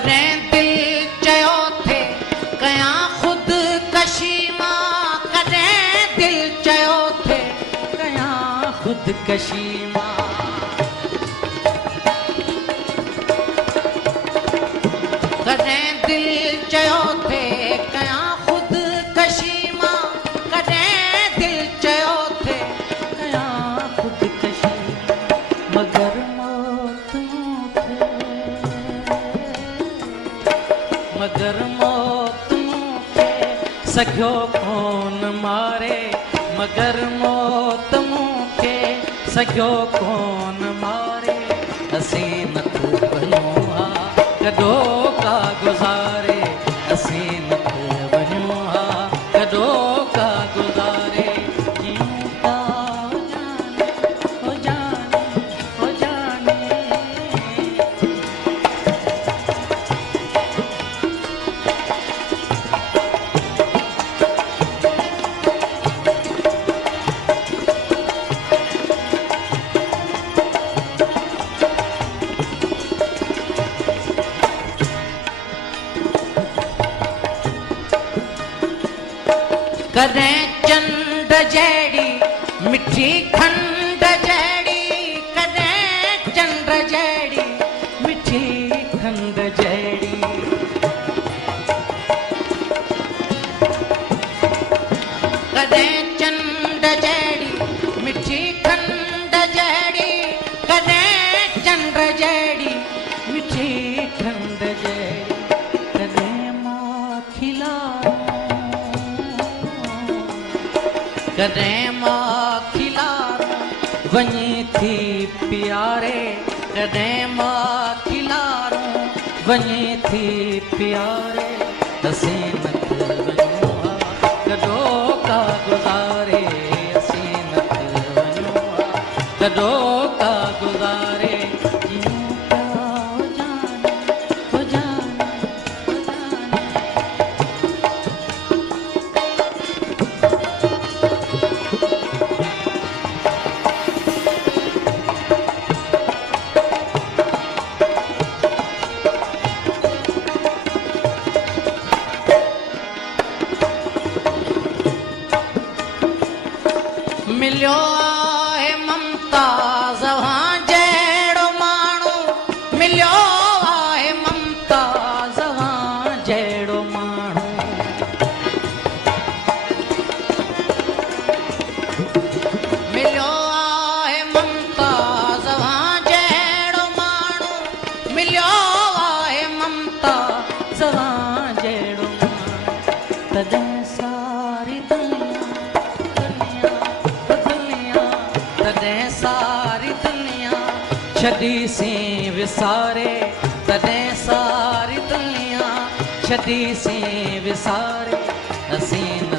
करें दिल चयो थे कया खुद कशी मां, करें दिल चयो थे कया खुद कशी मां। करें दिल चयो थे कया खुद कशी मां, करें दिल चयो थे कया खुद कशी, मगर मौत मगर मौत मूंखे सघियो कोन मारे, मगर मौत मूंखे सघियो कोन मारे। असीं न वञूं हा कॾो का गुज़ारे, असीं न वञूं हा कॾो का गुज़ारे। यूं का हो जाने हो जाने। कदें चंड जहिड़ी मिठी खंड जहिड़ी, कदें चंड जहिड़ी मिठी खंड जहिड़ी। कदें चंड जहिड़ी मिठी खंड जहिड़ी, कदें चंड जहिड़ी मिठी खंड जहिड़ी। कदें मां खिलारूं कदें मां खिलारूं वञी थी प्यारे, कदें मां खिलारूं वञी थी प्यारे। असीं न वञूं हा कॾो का गुज़ारे, असीं न वञूं हा कॾो का गुज़ारे। मिलियो आहे ममता ज़हां जहिड़ो माण्हू, मिलियो आहे ममता ज़हां जहिड़ो माण्हू। मिलियो आहे ममता ज़हां जहिड़ो माण्हू, मिलियो आहे ममता ज़हां जहिड़ो माण्हू। तॾहिं सारी सारी दुनिया छॾीसीं विसारे, तॾहिं सारी दुनिया छॾीसीं विसारे। असीं